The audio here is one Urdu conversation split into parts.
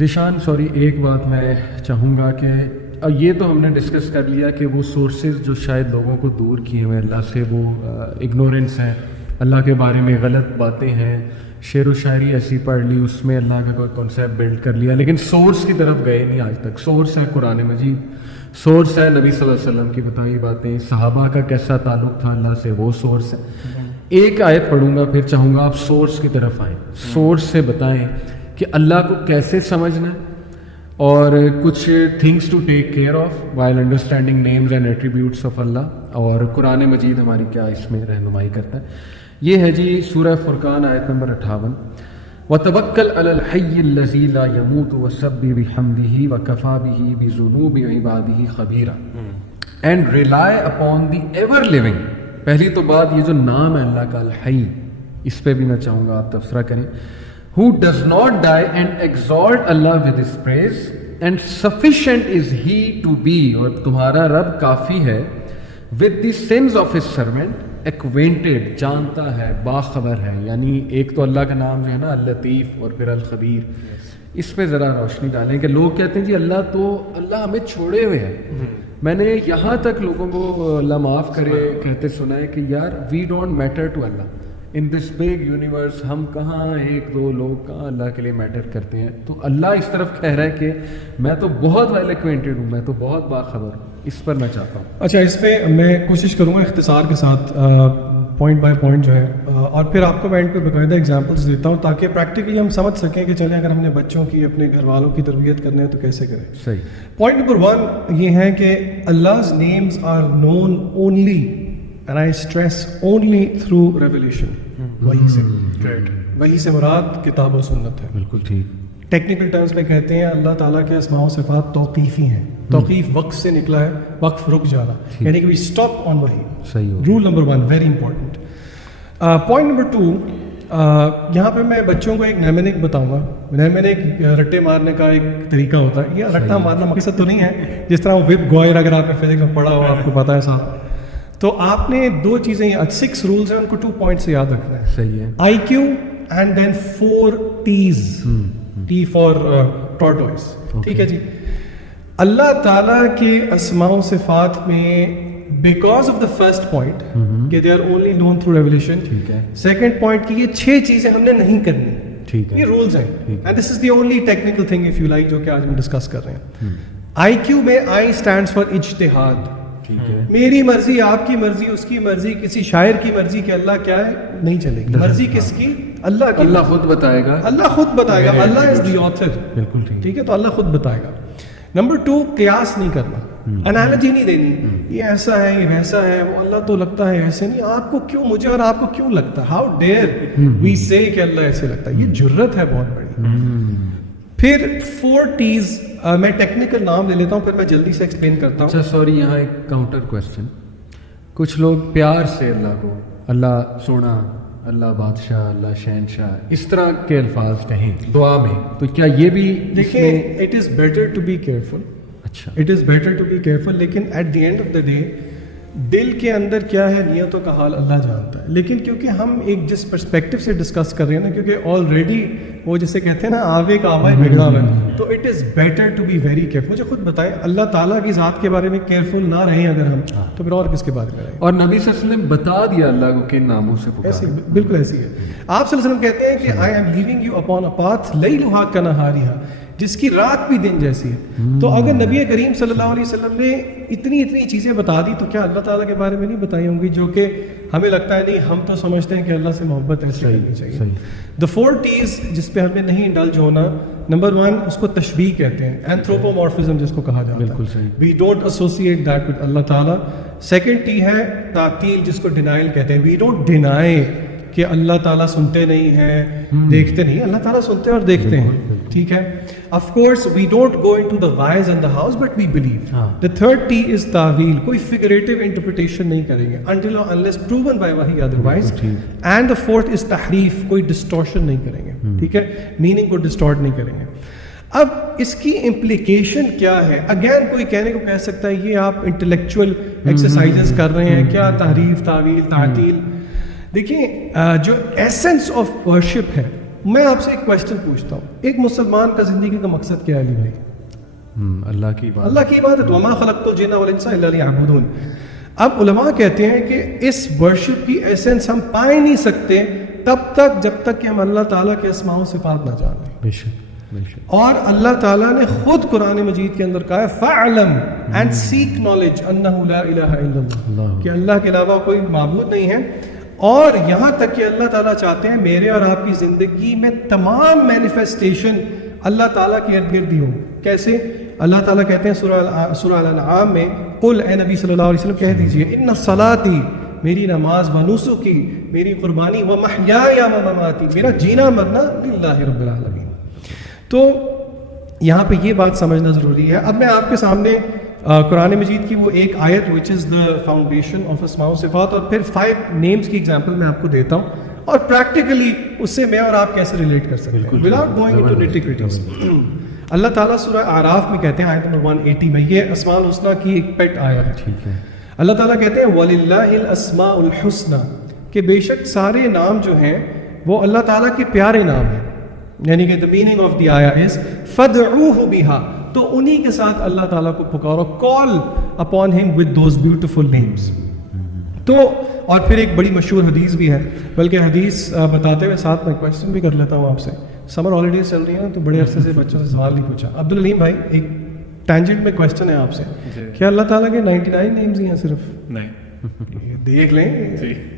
ذیشان سوری ایک بات میں چاہوں گا کہ یہ تو ہم نے ڈسکس کر لیا کہ وہ سورسز جو شاید لوگوں کو دور کیے ہوئے اللہ سے وہ اگنورنس ہیں، اللہ کے بارے میں غلط باتیں ہیں، شعر و شاعری ایسی پڑھ لی، اس میں اللہ کا کوئی کنسیپٹ بلڈ کر لیا، لیکن سورس کی طرف گئے نہیں آج تک. سورس ہے قرآن مجید، سورس ہے نبی صلی اللہ علیہ وسلم کی بتائی باتیں، صحابہ کا کیسا تعلق تھا اللہ سے، وہ سورس ہے. ایک آیت پڑھوں گا پھر چاہوں گا آپ سورس کی طرف آئیں، سورس سے بتائیں کہ اللہ کو کیسے سمجھنا ہے اور کچھ things to take care of while understanding names and attributes of Allah, اور قرآن مجید ہماری کیا اس میں رہنمائی کرتا ہے. یہ ہے جی سورہ فرقان آیت نمبر 58. وَتَوَكَّلْ عَلَى الْحَيِّ الَّذِي لَا يَمُوتُ وَسَبِّحْ بِحَمْدِهِ وَكَفَىٰ بِهِ بِذُنُوبِ عِبَادِهِ خَبِيرًا and rely upon the ever living. پہلی تو بات یہ جو نام ہے اللہ کا الحی، اس پہ بھی میں چاہوں گا آپ تبصرہ کریں. Who does not die and exalt Allah with his praise and sufficient is he to be، اور تمہارا رب کافی ہے with the sins of his servant acquainted، جانتا ہے، باخبر ہے. یعنی ایک تو اللہ کا نام جو ہے نا اللطیف اور پھر الخبیر، اس پہ ذرا روشنی ڈالیں کہ لوگ کہتے ہیں جی اللہ ہمیں چھوڑے ہوئے ہے. میں نے یہاں تک لوگوں کو اللہ معاف کرے کہتے سنا ہے کہ یار وی ڈونٹ میٹر ٹو اللہ ان دس بگ یونیورس، ہم کہاں ایک دو لوگ کہاں اللہ کے لیے میٹر کرتے ہیں. تو اللہ اس طرف کہہ رہا ہے کہ میں تو بہت ویل ایکوینٹڈ ہوں، میں تو بہت باخبر ہوں. اس پر میں چاہتا ہوں. اچھا، اس پہ میں کوشش کروں گا اختصار کے ساتھ پوائنٹ بائی پوائنٹ جو ہے، اور پھر آپ کو میں اینڈ پہ باقاعدہ ایگزامپلس دیتا ہوں تاکہ پریکٹیکلی ہم سمجھ سکیں کہ چلیں اگر ہم نے بچوں کی اپنے گھر والوں کی تربیت کرنے ہے تو کیسے کریں. صحیح. پوائنٹ نمبر 1 یہ ہے کہ Allah's names are known only, and I stress only through revelation. وحی سے مراد کتاب و سنت ہے. بالکل ٹھیک. ٹیکنیکل ٹرمز میں کہتے ہیں اللہ تعالیٰ کے اسماء و صفات توقیفی ہیں. توقیف وقت سے نکلا ہے، وقف رک جانا، یعنی کہ وی اسٹاپ آن وحی. صحیح. Roll number 1 very important. Point number 2، یہاں پہ میں بچوں کو ایک نیمینک بتاؤں گا. نیمینک رٹے مارنے کا ایک طریقہ ہوتا ہے. یہ رٹا مارنا مقصد تو نہیں ہے جس طرح وپ گوائر اگر آپ نے فزکس میں پڑھا ہو آپ کو پتا ہے صاحب. تو آپ نے 2 چیزیں 6 رولز ہیں، ان کو 2 پوائنٹ سے یاد رکھنا ہے. صحیح ہے. I Q and then 4 T's. T for tortoise. ٹھیک ہے جی. اللہ تعالیٰ کے اسماء و صفات میں because of the first point کہ they are only known through revelation, second point کہ یہ 6 چیزیں ہم نے نہیں کرنی. ٹھیک ہے. یہ رولز ہیں and this is the only technical thing if you like جو کہ آج ہم ڈسکس کر رہے ہیں. آئی کیو میں آئی اسٹینڈس فار اجتہاد. میری مرضی، آپ کی مرضی، اس کی مرضی، کسی شاعر کی مرضی کہ اللہ کیا ہے نہیں چلے گی. مرضی کس کی؟ اللہ کی. اللہ خود بتائے گا. اللہ خود بتائے گا. اللہ از دی آتھر. بالکل ٹھیک ہے. تو اللہ خود بتائے گا. نمبر 2 قیاس نہیں کرنا، انالوجی نہیں دینی یہ ایسا ہے یہ ویسا ہے، وہ اللہ تو لگتا ہے ایسے نہیں، آپ کو کیوں، مجھے اور آپ کو کیوں لگتا ہے. ہاؤ ڈیئر وی سے کہ اللہ ایسے لگتا ہے. یہ جرت ہے بہت بڑی. پھر 4 T's میں ٹیکنیکل نام لے لیتا ہوں پھر میں جلدی سے ایکسپلین کرتا ہوں. اچھا سوری، یہاں ایک کاؤنٹر کویسچن. کچھ لوگ پیار سے اللہ کو اللہ سونا، اللہ بادشاہ، اللہ شہنشاہ، اس طرح کے الفاظ کہیں دعا میں، تو کیا یہ بھی دیکھیں it is better to be careful. اچھا it is better to be careful, لیکن at the end of the day دل کے اندر کیا ہے، نیتوں کا حال اللہ جانتا ہے. لیکن کیونکہ ہم ایک جس پرسپیکٹو سے ڈسکس کر رہے ہیں نا، کیونکہ آلریڈی وہ جسے کہتے ہیں نا آوے کا آوا بگڑا ہوا ہے، تو it is better to be very careful. مجھے خود بتائیں اللہ تعالیٰ کی ذات کے بارے میں کیئرفل نہ رہیں اگر ہم، تو پھر اور کس کے بارے میں رہیں. اور نبی صلی اللہ علیہ وسلم بتا دیا اللہ کو کن ناموں سے ایسی بالکل ایسی ہے. آپ صلی اللہ علیہ وسلم کہتے ہیں کہ I am leaving you upon a path لیلھا کنہاریھا، جس کی رات بھی دن جیسی ہے. تو اگر نبی کریم صلی اللہ علیہ وسلم نے اتنی چیزیں بتا دی تو کیا اللہ تعالیٰ کے بارے میں نہیں بتائی ہوں گی جو کہ ہمیں لگتا ہے نہیں، ہم تو سمجھتے ہیں کہ اللہ سے محبت ایسی کرنی چاہیے. The 4 T's جس پہ ہمیں نہیں انڈلج ہونا. نمبر 1 اس کو تشبیہ کہتے ہیں، اینتھروپومورفزم جس کو کہا جاتا ہے. بالکل صحیح. We don't associate that with Allah تعالیٰ. سیکنڈ T ہے تعطیل جس کو ڈینائل کہتے ہیں. وی ڈونٹ ڈینائی کہ اللہ تعالیٰ سنتے نہیں ہیں، دیکھتے نہیں. اللہ تعالیٰ سنتے اور دیکھتے ہیں. ٹھیک ہے. Of course we don't go into the whys and the hows but we believe. The third T is ta'wil. کوئی figurative interpretation نہیں کریں گے until or unless proven by wahi otherwise. And the fourth is tahrif. کوئی distortion نہیں کریں گے. ٹھیک ہے. meaning کو distort نہیں کریں گے. اب اس کی implication کیا ہے؟ اگین کوئی کہنے کو کہہ سکتا ہے یہ آپ intellectual exercises کر رہے ہیں کیا، تحریف، تعویل، تعطیل. دیکھیں جو ایسنس آف ورشپ ہے میں آپ سے ایک کوشچن پوچھتا ہوں, ایک مسلمان کا زندگی کا مقصد کیا ہے علی بھائی؟ اللہ کی بات, اللہ کی عبادت. وما خلقت الجن والانس الا لیعبدون. اب علماء کہتے ہیں کہ اس ورشپ کی ایسنس ہم پا نہیں سکتے تب تک جب تک کہ ہم اللہ تعالیٰ کے اسماء و صفات نہ جان لیں. بے شک بے شک. اور اللہ تعالیٰ نے خود قرآن مجید کے اندر کہا ہے فَعْلَمْ and seek knowledge أَنَّهُ لَا إِلَهَ إِلَّا اللَّهُ, کہ اللہ کے علاوہ کوئی معبود نہیں ہے. اور یہاں تک کہ اللہ تعالیٰ چاہتے ہیں میرے اور آپ کی زندگی میں تمام مینیفیسٹیشن اللہ تعالیٰ کے ارد گرد ہی ہوں. کیسے؟ اللہ تعالیٰ کہتے ہیں سورہ الانعام میں, قل اے نبی صلی اللہ علیہ وسلم کہہ دیجئے, ان صلاتی, میری نماز, و نسکی, میری قربانی, و محیایا و مماتی, میرا جینا مرنا للہ رب العالمین. تو یہاں پہ یہ بات سمجھنا ضروری ہے. اب میں آپ کے سامنے قرآن مجید کی وہ ایک آیت which is the foundation of اسماء و صفات, اور پھر 5 names کی ایگزامپل میں آپ کو دیتا ہوں, اور پریکٹیکلی اس سے میں اور آپ کیسے ریلیٹ کر سکتے ہیں without going into nitty-gritties. اللہ تعالیٰ سورہ اعراف میں کہتے ہیں آیت نمبر 180 میں, یہ اسماء الحسنیٰ کی ایک پیٹ آیا ہے. ٹھیک ہے. اللہ تعالیٰ کہتے ہیں وَلِلَّهِ الْأَسْمَاءُ الْحُسْنَى, کہ بے شک سارے نام جو ہیں وہ اللہ تعالیٰ کے پیارے نام ہیں. یعنی کہ the meaning of the ayah is فَدْعُوهُ بِهَا, تو انہی کے ساتھ اللہ تعالیٰ کو پکارو, call upon him with those beautiful names. تو اور پھر ایک بڑی مشہور حدیث بھی ہے, بلکہ حدیث بتاتے ہوئے ساتھ میں کویسچن بھی کر لیتا ہوں آپ سے. سمر ہالیڈیز چل رہی ہیں تو بڑے عرصے سے بچوں سے سوال نہیں پوچھا. عبدالعلیم بھائی, ایک ٹینجنٹ میں کویسچن ہے آپ سے, کیا اللہ تعالیٰ کے 99 نیمز ہی ہیں صرف؟ نہیں. دیکھ لیں,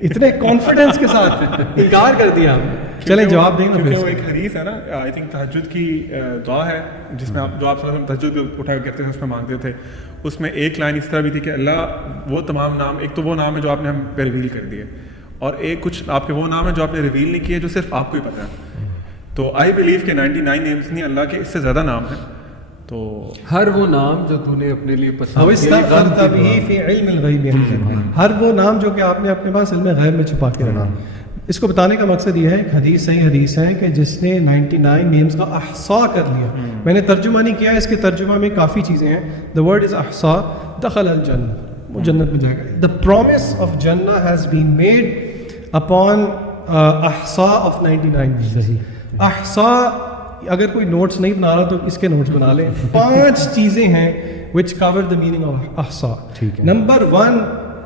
اتنے کانفیڈنس کے ساتھ انکار کر دیا آپ. چلیں جواب دیں. کیونکہ وہ ایک حدیث ہے نا, آئی تھنک تہجد کی دعا ہے جس میں آپ جو آپ تہجد اٹھا کرتے تھے اس میں مانگتے تھے, اس میں ایک لائن اس طرح بھی تھی کہ اللہ وہ تمام نام, ایک تو وہ نام ہے جو آپ نے ہم پہ ریویل کر دیے, اور ایک کچھ آپ کے وہ نام ہیں جو آپ نے ریویل نہیں کیے جو صرف آپ کو ہی پتہ ہے. تو آئی بلیو کہ 99 نیمز نہیں, اللہ کے اس سے زیادہ نام ہیں. تو ہر وہ نام جو تو نے اپنے لیے پسند ہر وہ نام جو کہ آپ نے اپنے پاس علم غیب میں چھپا کے رکھا. اس کو بتانے کا مقصد یہ ہے, ایک حدیث صحیح حدیث ہے کہ جس نے 99 نیمز کا احصاء کر لیا. میں نے ترجمہ نہیں کیا, اس کے ترجمہ میں کافی چیزیں ہیں. The word is احصاء, دخل الجنہ, وہ جنت میں جائے گا. The promise of Jannah has been made upon احصاء of 99 نیمز. احصاء, اگر کوئی نوٹس نہیں بنا رہا تو اس کے نوٹس بنا لیں. 5 چیزیں ہیں which cover the meaning of احصاء. نمبر 1,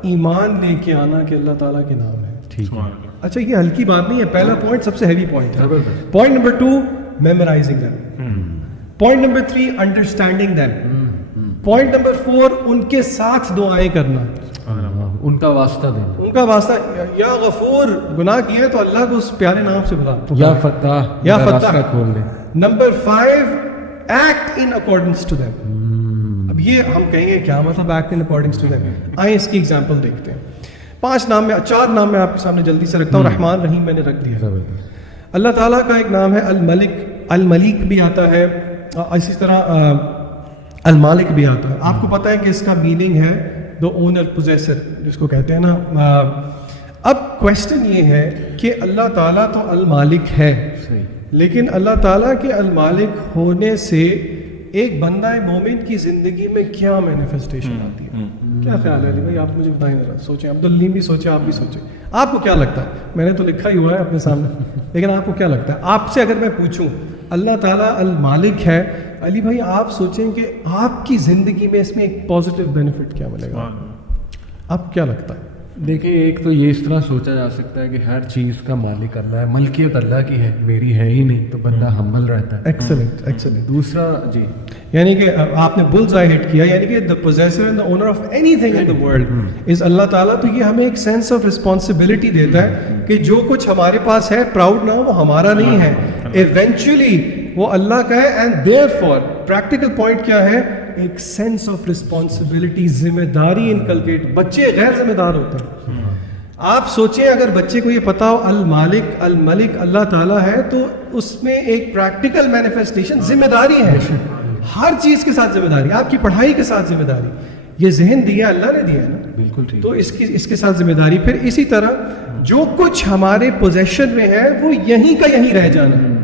ایمان لے کے آنا کہ اللہ تعالیٰ کے نام ہے. ٹھیک ہے. اچھا, یہ ہلکی بات نہیں ہے, پہلا پوائنٹ سب سے ہیوی پوائنٹ ہے. Point number 2, memorising them. Point number 3, understanding them. Point number 4, ان کے ساتھ دعائیں کرنا, ان کا واسطہ دینا. ان کا واسطہ, یا غفور, گناہ کیے تو اللہ کو اس پیارے نام سے بلا, یا فتح, یا فتح کھول دے. Number 5, act in accordance to them. اب یہ ہم کہیں گے کیا مطلب act in accordance to them? آئیں اس کی ایگزامپل دیکھتے ہیں. 4 نام میں آپ کے سامنے جلدی سے رکھتا ہوں. رحمان رحیم میں نے رکھ دیا. اللہ تعالیٰ کا ایک نام ہے الملک, الملیک بھی آتا ہے, اسی طرح المالک بھی آتا ہے. آپ کو پتہ ہے کہ اس کا میننگ ہے the owner possessor, جس کو کہتے ہیں نا. اب کویسچن یہ ہے کہ اللہ تعالیٰ تو المالک ہے, لیکن اللہ تعالیٰ کے المالک ہونے سے ایک بندہ مومن کی زندگی میں کیا مینیفیسٹیشن آتی ہے؟ کیا خیال ہے علی بھائی, آپ مجھے بتائیں ذرا. سوچیں, عبدالعلیم بھی سوچیں, آپ بھی سوچیں. آپ کو کیا لگتا ہے؟ میں نے تو لکھا ہی ہوا ہے اپنے سامنے, لیکن آپ کو کیا لگتا ہے؟ آپ سے اگر میں پوچھوں اللہ تعالیٰ المالک ہے, علی بھائی آپ سوچیں کہ آپ کی زندگی میں اس میں ایک پازیٹیو بینیفٹ کیا ملے گا؟ آپ کیا لگتا ہے؟ دیکھیں, ایک تو یہ اس طرح سوچا جا سکتا ہے کہ ہر چیز کا مالک اللہ ہے, ملکیت اللہ کی ہے, میری ہے ہی نہیں, تو بندہ ہمبل رہتا ہے. Excellent, excellent. دوسرا جی, یعنی کہ آپ نے بلز آئی ہٹ کیا, یعنی کہ the possessor and the owner of anything in the world is اللہ تعالیٰ. تو یہ ہمیں ایک سینس آف رسپانسبلٹی دیتا ہے کہ جو کچھ ہمارے پاس ہے, پراؤڈ نہ ہو, وہ ہمارا نہیں ہے, ایونچولی وہ اللہ کا ہے. And therefore practical point کیا ہے؟ ایک سینس آف رسپانسبلٹی, ذمہ داری انکلکیٹ. بچے غیر ذمہ دار ہوتے ہیں. آپ سوچیں اگر بچے کو یہ پتا ہو المالک الملک اللہ تعالیٰ ہے, تو اس میں ایک پریکٹیکل مینیفیسٹیشن ذمہ داری ہے. ہر چیز کے ساتھ ذمہ داری, آپ کی پڑھائی کے ساتھ ذمہ داری. یہ ذہن دیا اللہ نے دیا ہے نا, بالکل ٹھیک. تو اس کے ساتھ ذمہ داری. پھر اسی طرح جو کچھ ہمارے پوزیشن میں ہے وہ یہیں کا یہیں رہ جانا ہے.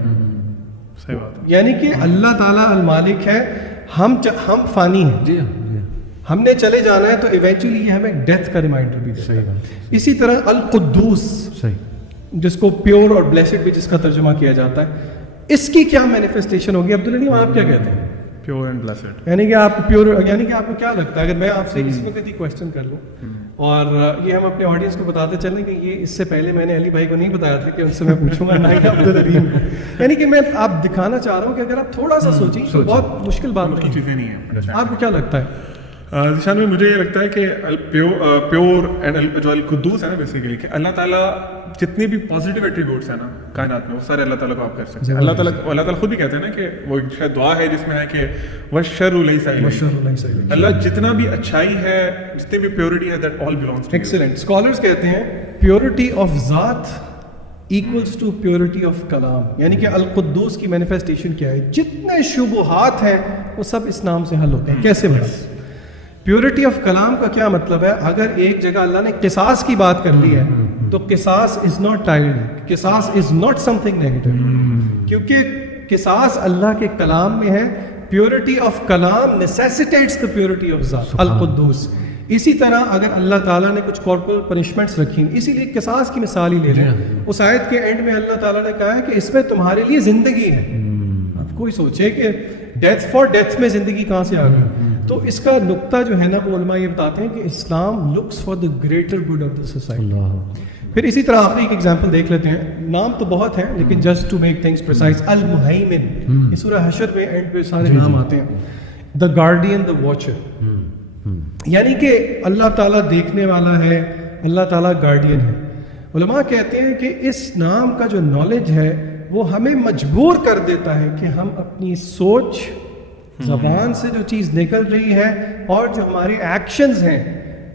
صحیح بات. یعنی کہ اللہ تعالیٰ المالک ہے, ہم فانی ہیں, جی ہم نے چلے جانا ہے, تو ایونچولی یہ ہمیں ڈیتھ کا ریمائنڈر بھی دیتا ہے. اسی طرح القدوس, صحیح, جس کو پیور اور بلیسڈ بھی جس کا ترجمہ کیا جاتا ہے، اس کی کیا مینیفیسٹیشن ہوگی؟ عبدالعلیم آپ کیا کہتے ہیں؟ پیور اینڈ بلیسڈ، یعنی کہ آپ پیور، یعنی کہ آپ کو کیا لگتا ہے، اگر میں آپ سے اس وقت ہی کوشچن کر لوں اور یہ ہم اپنے آڈینس کو بتاتے چلیں کہ یہ اس سے پہلے میں نے علی بھائی کو نہیں بتایا تھا کہ ان سے میں پوچھوں گا، نہ ہی عبدالعلیم کو، یعنی کہ میں آپ دکھانا چاہ رہا ہوں کہ اگر آپ تھوڑا سا سوچیں تو بہت مشکل بات نہیں چیزیں نہیں ہیں. ہے. آپ کو کیا لگتا ہے؟ ذیشان میں مجھے یہ لگتا ہے کہ پیور اینڈ جو القدوس ہے نا بیسیکلی، کہ اللہ تعالیٰ جتنی بھی پازیٹیو ایٹریبیوٹس ہیں نا کائنات میں وہ سارے اللہ تعالیٰ کو آپ کر سکتے ہیں. اللہ تعالیٰ خود ہی کہتے ہیں نا کہ وہ شاید دعا ہے جس میں ہے کہ وَالشَّرُّ لَيْسَ إِلَيْكَ، اللہ جتنا بھی اچھائی ہے، جتنی بھی پیورٹی ہے، that all belongs to you. Excellent. Scholars کہتے ہیں پیورٹی آف ذات ایکولس ٹو پیورٹی آف کلام، یعنی کہ القدوس کی مینیفیسٹیشن کیا ہے؟ جتنے شبہات ہیں وہ سب اس نام سے حل ہوتے ہیں. کیسے بھلا؟ پیورٹی آف کلام کا کیا مطلب ہے؟ اگر ایک جگہ اللہ نے قصاص کی بات کر لی ہے تو قصاص از ناٹ ٹائلڈ، قصاص is not some thing negative, کیونکہ قصاص اللہ کے کلام میں ہے. پیورٹی آف کلام نیسیسیٹیٹس دا پیورٹی آف ذات القدوس. اسی طرح اگر اللہ تعالیٰ نے کچھ کارپورل پنشمنٹس رکھی، اسی لیے قصاص کی مثال ہی لے لیں، اس آیت کے اینڈ میں اللہ تعالیٰ نے کہا ہے کہ اس میں تمہارے لیے زندگی ہے. اب کوئی سوچے کہ ڈیتھ فار ڈیتھ میں زندگی کہاں سے آ گئی؟ تو اس کا نقطہ جو ہے نا وہ علماء یہ بتاتے ہیں کہ Islam looks for the greater good of the society. پھر اسی طرح آخری ایک ایگزامپل دیکھ لیتے ہیں. نام تو بہت ہیں لیکن just to make things precise, المہیمن، یہ سورہ حشر میں اینڈ پہ سارے نام آتے ہیں. دا گارڈین، دا واچر، یعنی کہ اللہ تعالیٰ دیکھنے والا ہے، اللہ تعالیٰ گارڈین ہے. علماء کہتے ہیں کہ اس نام کا جو نالج ہے وہ ہمیں مجبور کر دیتا ہے کہ ہم اپنی سوچ، زبان سے جو چیز نکل رہی ہے اور جو ہمارے ایکشنز ہیں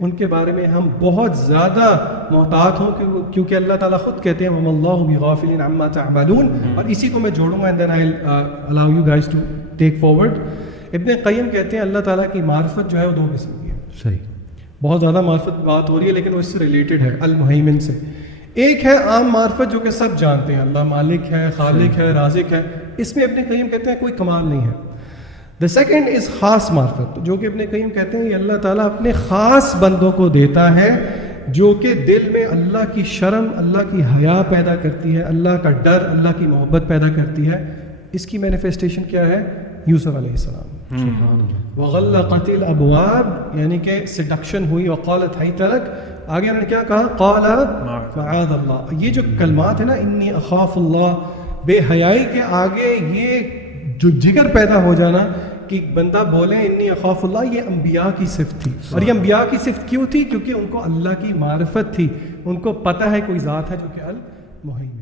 ان کے بارے میں ہم بہت زیادہ محتاط ہوں، کیونکہ اللہ تعالیٰ خود کہتے ہیں وَمَا اللَّهُ بِغَافِلٍ عَمَّا تَعْمَلُونَ. اور اسی کو میں جوڑوں گا and then I'll allow you guys to take forward. ابن قیم کہتے ہیں اللہ تعالیٰ کی معرفت جو ہے وہ دو قسم کی ہے. صحیح، بہت زیادہ معرفت بات ہو رہی ہے لیکن وہ اس سے ریلیٹڈ ہے المہیمن سے. ایک ہے عام معرفت جو کہ سب جانتے ہیں، اللہ مالک ہے، خالق ہے، رازق ہے، اس میں ابن قیم کہتے ہیں کوئی کمال نہیں ہے. دا سیکنڈ از خاص معرفت، جو کہ ابن قیم کہتے ہیں یہ اللہ تعالیٰ اپنے خاص بندوں کو دیتا ہے، جو کہ دل میں اللہ کی شرم، اللہ کی حیا پیدا کرتی ہے، اللہ کا ڈر، اللہ کی محبت پیدا کرتی ہے. اس کی مینیفیسٹیشن کیا ہے؟ یوسف علیہ السلام. وغلقت الابواب، یعنی کہ سیڈکشن ہوئی. وقالت حیت لک، آگے انہوں نے کیا کہا؟ قال معاذ اللہ. یہ جو کلمات ہیں نا، انی اخاف اللہ، بے حیائی کے آگے یہ جو جگر پیدا ہو جانا کہ بندہ بولے انی اخاف اللہ، یہ انبیاء کی صفت تھی. اور یہ انبیاء کی صفت کیوں تھی؟ کیونکہ ان کو اللہ کی معرفت تھی، ان کو پتہ ہے کوئی ذات ہے جو کہ المہیمن.